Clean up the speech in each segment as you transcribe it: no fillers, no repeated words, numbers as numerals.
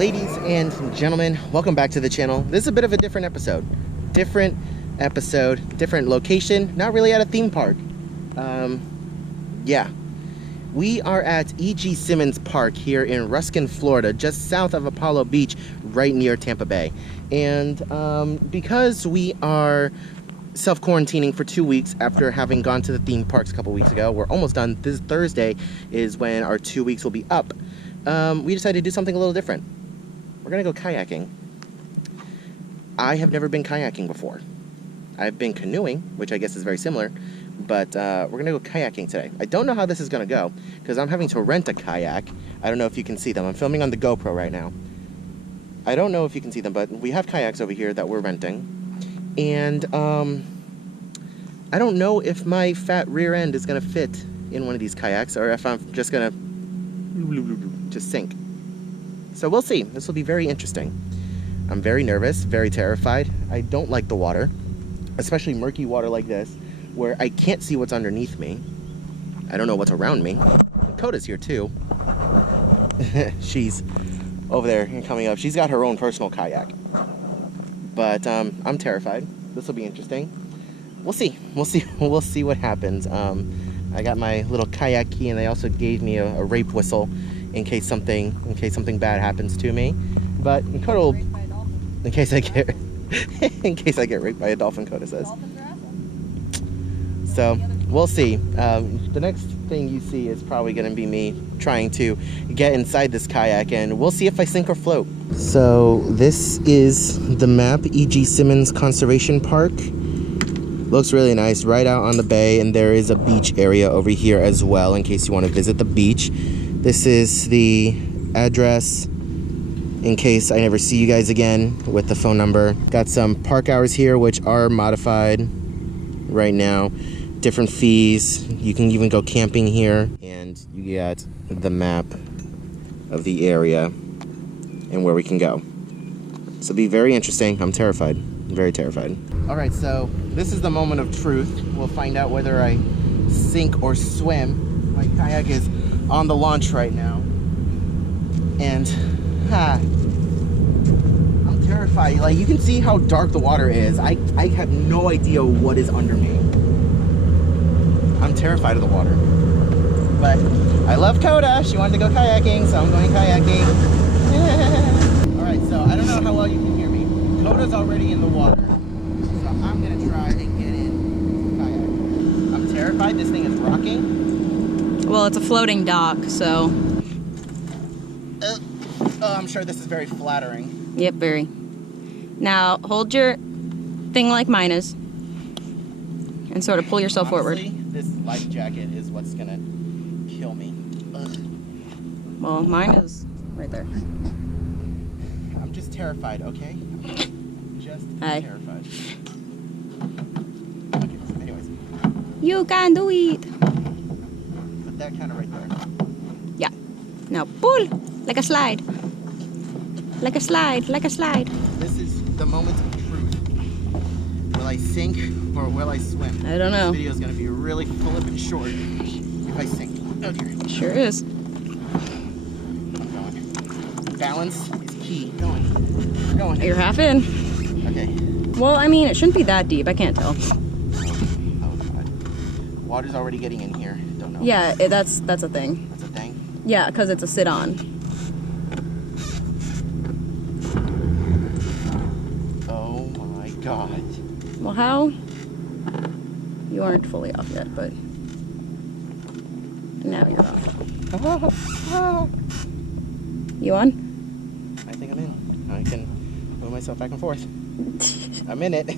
Ladies and gentlemen, welcome back to the channel. This is a bit of a different episode. Different location, not really at a theme park. Yeah. We are at E.G. Simmons Park here in Ruskin, Florida, just south of Apollo Beach, right near Tampa Bay. And because we are self-quarantining for 2 weeks after having gone to the theme parks a couple weeks ago, we're almost done. This Thursday is when our 2 weeks will be up. We decided to do something a little different. We're gonna go kayaking. I have never been kayaking before. I've been canoeing, which I guess is very similar, but we're gonna go kayaking today. I don't know how this is gonna go because I'm having to rent a kayak. I don't know if you can see them. I'm filming on the GoPro right now. I don't know if you can see them, but we have kayaks over here that we're renting. And I don't know if my fat rear end is gonna fit in one of these kayaks or if I'm just gonna just sink. So we'll see. This will be very interesting. I'm very nervous, very terrified. I don't like the water, especially murky water like this, where I can't see what's underneath me. I don't know what's around me. Dakota's here too. She's over there and coming up. She's got her own personal kayak. But I'm terrified. This will be interesting. We'll see. We'll see what happens. I got my little kayak key, and they also gave me a rape whistle in case something bad happens to me. But Dakota will, in case I get raped by a dolphin, Dakota says. So we'll see. The next thing you see is probably going to be me trying to get inside this kayak, and we'll see if I sink or float. So this is the map, E.G. Simmons Conservation Park. Looks really nice, right out on the bay, and there is a beach area over here as well in case you want to visit the beach. This is the address in case I never see you guys again, with the phone number. Got some park hours here which are modified right now. Different fees. You can even go camping here, and you got the map of the area and where we can go. So it'll be very interesting. I'm terrified. I'm very terrified. All right, so this is the moment of truth. We'll find out whether I sink or swim. My kayak is on the launch right now, and I'm terrified. Like, you can see how dark the water is. I have no idea what is under me. I'm terrified of the water, but I love Coda. She wanted to go kayaking, so I'm going kayaking. All right, so I don't know how well you can hear me. Coda's already in the water, so I'm gonna try and get in the kayak. I'm terrified. This thing is rocking. Well, it's a floating dock, so. I'm sure this is very flattering. Yep, very. Now, hold your thing like mine is, and sort of pull yourself Honestly, forward. This life jacket is what's gonna kill me. Ugh. Well, mine is right there. I'm just terrified, okay? Just terrified. Okay, so anyways. You can do it. Put that kind of right there. Yeah. Now pull like a slide. Like a slide, like a slide. This is the moment of truth. Will I sink or will I swim? I don't know. This video is going to be really flippin' short if I sink. Oh dear. Sure is. I'm going. Balance is key. Going. Going. You're half in. Okay. Well, I mean, it shouldn't be that deep. I can't tell. Oh God. Water's already getting in here. Don't know. Yeah, that's a thing. That's a thing? Yeah, because it's a sit-on. Oh my God. Well, how? You aren't fully off yet, but now you're off. You on? I think I'm in. I can move myself back and forth. I'm in it.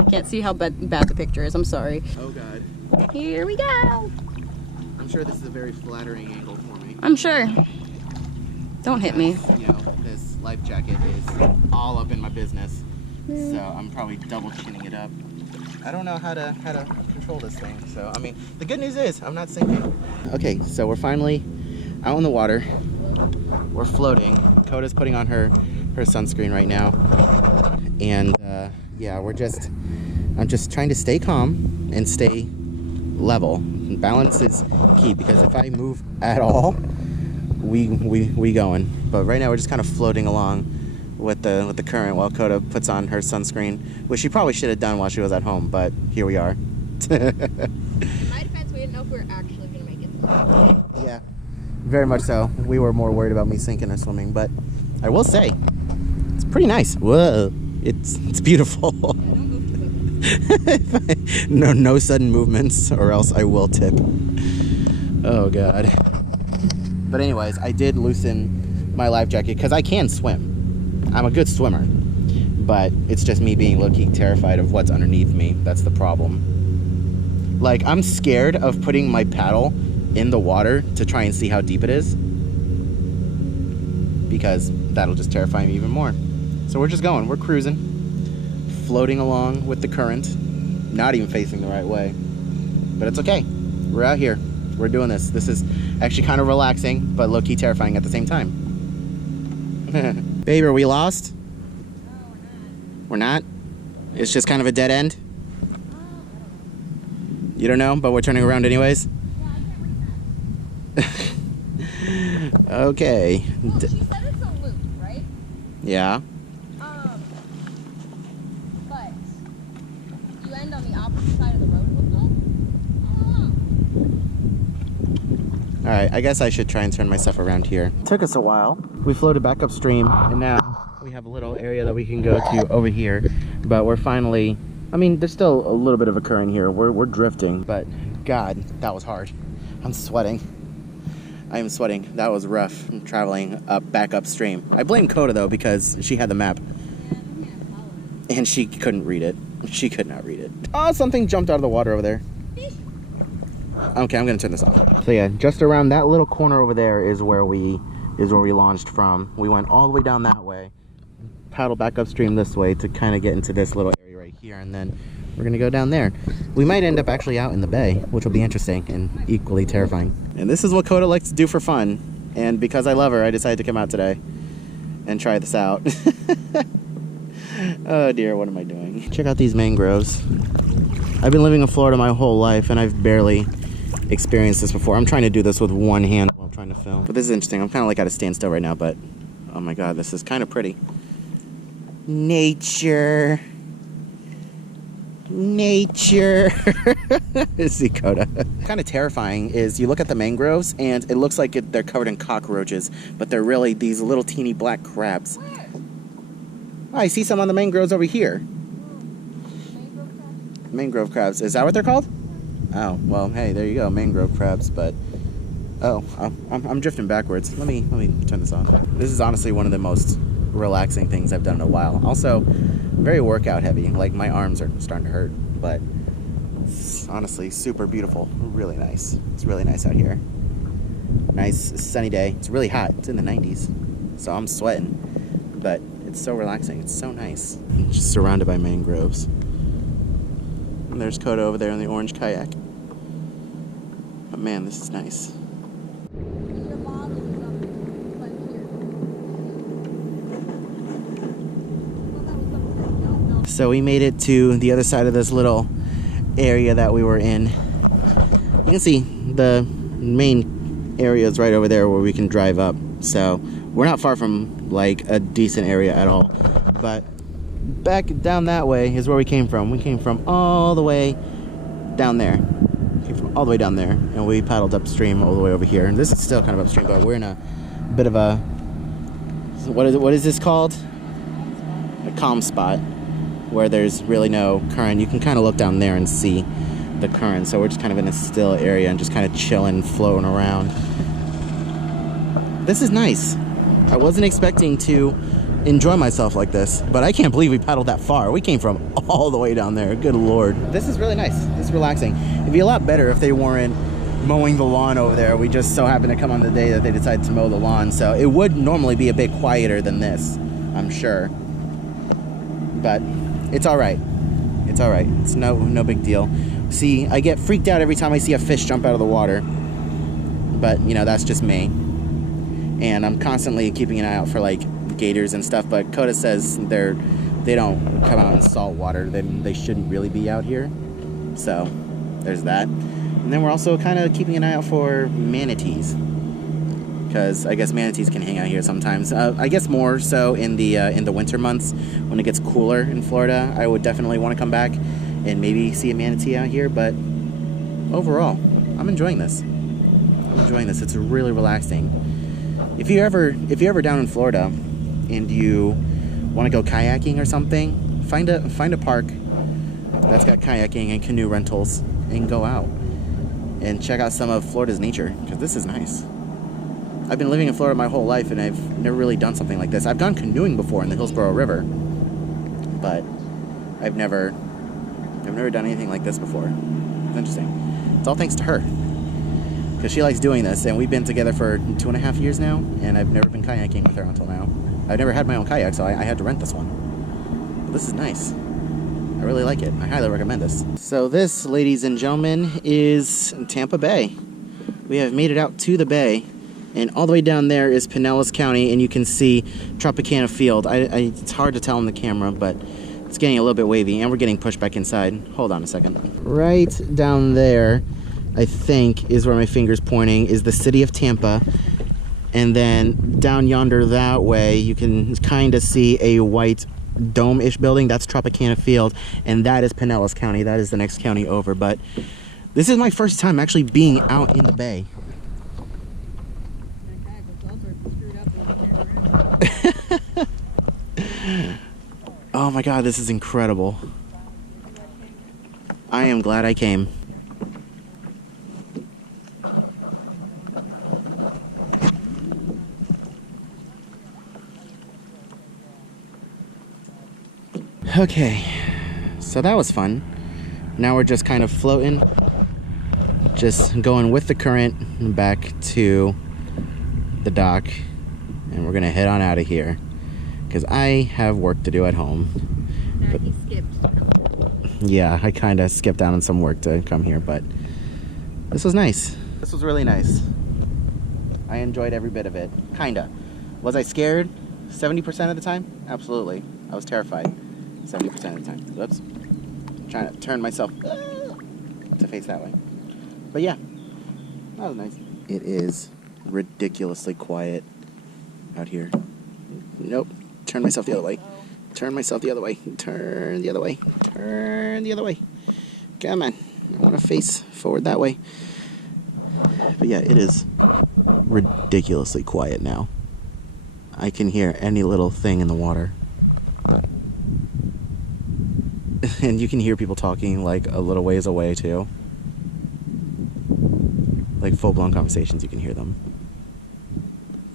I can't see how bad the picture is. I'm sorry. Oh God. Here we go. I'm sure this is a very flattering angle for me. I'm sure. Don't hit me. You know, this life jacket is all up in my business, so I'm probably double chinning it up. I don't know how to control this thing. So I mean, the good news is I'm not sinking. Okay, so we're finally out in the water. We're floating. Coda's putting on her sunscreen right now, and yeah, I'm just trying to stay calm and stay level. Balance is key, because if I move at all, we going. But right now we're just kind of floating along with the current while Coda puts on her sunscreen, which she probably should have done while she was at home, but here we are. In my defense, we didn't know if we were actually gonna make it. Yeah, very much so. We were more worried about me sinking or swimming, but I will say it's pretty nice. Whoa, it's beautiful. No sudden movements or else I will tip. Oh god. But anyways, I did loosen my life jacket because I can swim. I'm a good swimmer, but it's just me being low-key terrified of what's underneath me. That's the problem. Like, I'm scared of putting my paddle in the water to try and see how deep it is, because that'll just terrify me even more. So we're just going, we're cruising, floating along with the current, not even facing the right way, but it's okay. We're out here, we're doing this. This is actually kind of relaxing, but low-key terrifying at the same time. Babe, are we lost? No, We're not? It's just kind of a dead end? You don't know, but we're turning around anyways? Okay. Well, she said it's a loop, right? Yeah. But you end on the opposite side of the road, looks like. Alright, I guess I should try and turn myself around here. Took us a while. We floated back upstream, and now we have a little area that we can go to over here. But we're finally, I mean, there's still a little bit of a current here. We're drifting, but God, that was hard. I'm sweating. I am sweating. That was rough. I'm traveling back upstream. I blame Coda though, because she had the map. And she couldn't read it. She could not read it. Oh, something jumped out of the water over there. Okay, I'm gonna turn this off. So yeah, just around that little corner over there is where we launched from. We went all the way down that way, paddle back upstream this way to kind of get into this little area right here, and then we're gonna go down there. We might end up actually out in the bay, which will be interesting and equally terrifying. And this is what Coda likes to do for fun. And because I love her, I decided to come out today and try this out. Oh dear, what am I doing? Check out these mangroves. I've been living in Florida my whole life, and I've barely experienced this before. I'm trying to do this with one hand while I'm trying to film. But this is interesting. I'm kind of like at a standstill right now, but oh my god, this is kind of pretty. Nature. Nature. See Coda. Kind of terrifying is you look at the mangroves and it looks like they're covered in cockroaches, but they're really these little teeny black crabs. Oh, I see some on the mangroves over here. Mangrove crabs. Is that what they're called? Oh, well, hey, there you go, mangrove crabs. But oh, I'm drifting backwards. Let me turn this off. This is honestly one of the most relaxing things I've done in a while. Also, very workout heavy. Like, my arms are starting to hurt, but it's honestly super beautiful. Really nice. It's really nice out here. Nice sunny day. It's really hot. It's in the 90s, so I'm sweating, but it's so relaxing. It's so nice. I'm just surrounded by mangroves. And there's Coda over there in the orange kayak. But man, this is nice. So we made it to the other side of this little area that we were in. You can see the main area is right over there where we can drive up. So we're not far from like a decent area at all. But back down that way is where we came from. We came from all the way down there. Came from all the way down there, and we paddled upstream all the way over here. And this is still kind of upstream, but we're in a bit of a, what is this called? A calm spot, where there's really no current. You can kind of look down there and see the current. So we're just kind of in a still area and just kind of chilling, floating around. This is nice. I wasn't expecting to enjoy myself like this, but I can't believe we paddled that far. We came from all the way down there. Good lord. This is really nice. This is relaxing. It'd be a lot better if they weren't mowing the lawn over there. We just so happened to come on the day that they decided to mow the lawn, so it would normally be a bit quieter than this, I'm sure. But it's all right. It's all right. It's no big deal. See, I get freaked out every time I see a fish jump out of the water, but you know, that's just me. And I'm constantly keeping an eye out for like gators and stuff, but Coda says they don't come out in salt water. They shouldn't really be out here. So there's that. And then we're also kind of keeping an eye out for manatees, because I guess manatees can hang out here sometimes. I guess more so in the winter months when it gets cooler in Florida. I would definitely want to come back and maybe see a manatee out here, but overall, I'm enjoying this. It's really relaxing. If you're ever down in Florida and you want to go kayaking or something, find a park that's got kayaking and canoe rentals and go out and check out some of Florida's nature, because this is nice. I've been living in Florida my whole life and I've never really done something like this. I've gone canoeing before in the Hillsborough River, but I've never done anything like this before. It's interesting. It's all thanks to her, because she likes doing this, and we've been together for 2.5 years now, and I've never been kayaking with her until now. I've never had my own kayak, so I had to rent this one. But this is nice. I really like it. I highly recommend this. So this, ladies and gentlemen, is Tampa Bay. We have made it out to the bay, and all the way down there is Pinellas County, and you can see Tropicana Field. It's hard to tell on the camera, but it's getting a little bit wavy, and we're getting pushed back inside. Hold on a second. Right down there, I think, is where my finger's pointing, is the city of Tampa. And then down yonder that way, you can kind of see a white dome-ish building. That's Tropicana Field, and that is Pinellas County. That is the next county over. But this is my first time actually being out in the bay. Oh my god, this is incredible. I am glad I came. Okay, so that was fun. Now we're just kind of floating, just going with the current back to the dock, and we're gonna head on out of here because I have work to do at home. But he skipped. Yeah, I kind of skipped out on some work to come here, but this was nice. This was really nice. I enjoyed every bit of it. Kinda. Was I scared 70% of the time? Absolutely. I was terrified 70% of the time. Whoops. I'm trying to turn myself to face that way. But yeah, that was nice. It is ridiculously quiet out here. Nope. Turn myself the other way. Turn myself the other way. Turn the other way. Turn the other way. Come on. I want to face forward that way. But yeah, it is ridiculously quiet now. I can hear any little thing in the water. And you can hear people talking like a little ways away too. Like full-blown conversations, you can hear them.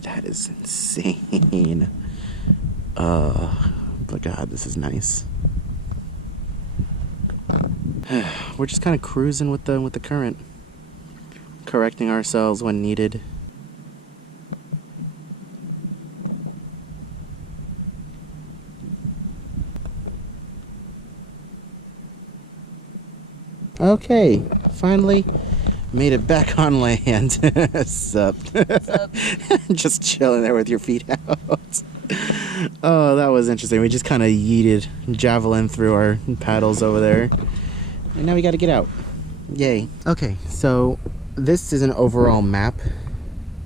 That is insane. But God, this is nice. We're just kind of cruising with the current, correcting ourselves when needed. Okay, finally made it back on land. Sup? Sup? Just chilling there with your feet out. Oh, that was interesting. We just kind of yeeted javelin through our paddles over there. And now we got to get out. Yay. Okay, so this is an overall map.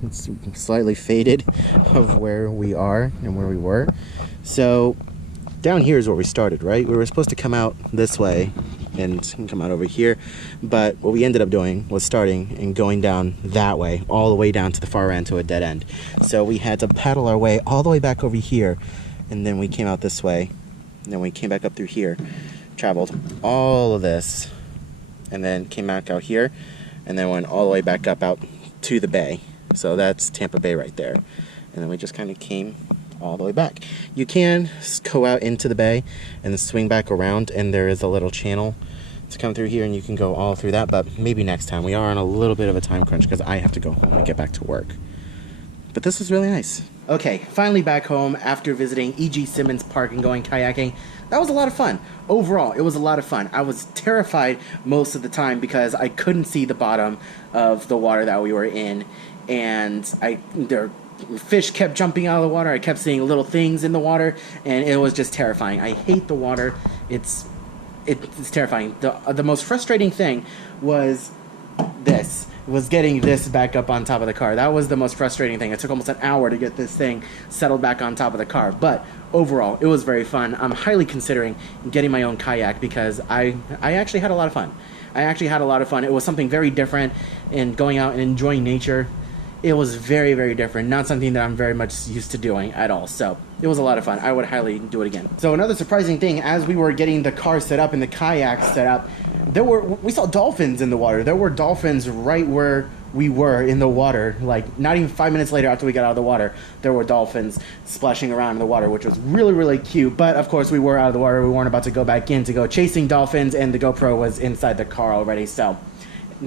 It's slightly faded of where we are and where we were. So down here is where we started, right? We were supposed to come out this way and come out over here, but what we ended up doing was starting and going down that way, all the way down to the far end to a dead end. So we had to paddle our way all the way back over here, and then we came out this way, and then we came back up through here, traveled all of this, and then came back out here, and then went all the way back up out to the bay. So that's Tampa Bay right there. And then we just kind of came all the way back. You can go out into the bay and then swing back around, and there is a little channel to come through here, and you can go all through that, but maybe next time. We are on a little bit of a time crunch because I have to go home and get back to work. But this is really nice. Okay, finally back home after visiting E.G. Simmons Park and going kayaking. That was a lot of fun. Overall, it was a lot of fun. I was terrified most of the time because I couldn't see the bottom of the water that we were in, and fish kept jumping out of the water. I kept seeing little things in the water, and it was just terrifying. I hate the water. It's terrifying. The most frustrating thing was this. was getting this back up on top of the car. That was the most frustrating thing. It took almost an hour to get this thing settled back on top of the car. But overall, it was very fun. I'm highly considering getting my own kayak because I actually had a lot of fun. It was something very different, and going out and enjoying nature, it was very, very different. Not something that I'm very much used to doing at all. So it was a lot of fun. I would highly do it again. So another surprising thing, as we were getting the car set up and the kayak set up, we saw dolphins in the water. There were dolphins right where we were in the water. Like, not even 5 minutes later after we got out of the water, there were dolphins splashing around in the water, which was really, really cute. But of course, we were out of the water. We weren't about to go back in to go chasing dolphins, and the GoPro was inside the car already. So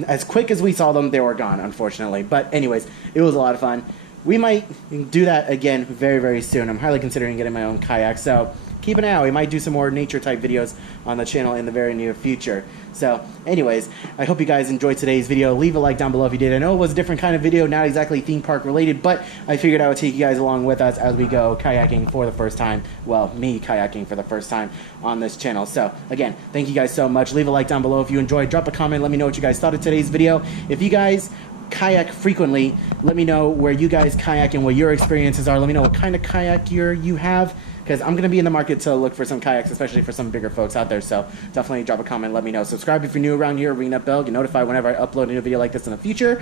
as quick as we saw them, they were gone, unfortunately. But anyways, it was a lot of fun. We might do that again very, very soon. I'm highly considering getting my own kayak. So keep an eye out. We might do some more nature type videos on the channel in the very near future. So anyways, I hope you guys enjoyed today's video. Leave a like down below if you did. I know it was a different kind of video, not exactly theme park related, but I figured I would take you guys along with us as we go kayaking for the first time. Well, me kayaking for the first time on this channel. So again, thank you guys so much. Leave a like down below if you enjoyed. Drop a comment. Let me know what you guys thought of today's video. If you guys kayak frequently, let me know where you guys kayak and what your experiences are. Let me know what kind of kayak you have, because I'm going to be in the market to look for some kayaks, especially for some bigger folks out there. So definitely drop a comment, let me know. Subscribe if you're new around here, ring that bell, get notified whenever I upload a new video like this in the future.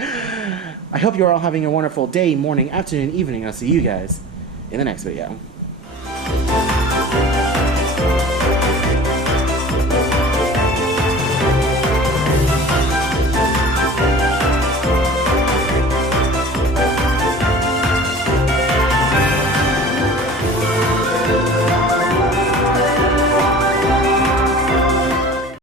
I hope you're all having a wonderful day, morning, afternoon, evening, and I'll see you guys in the next video.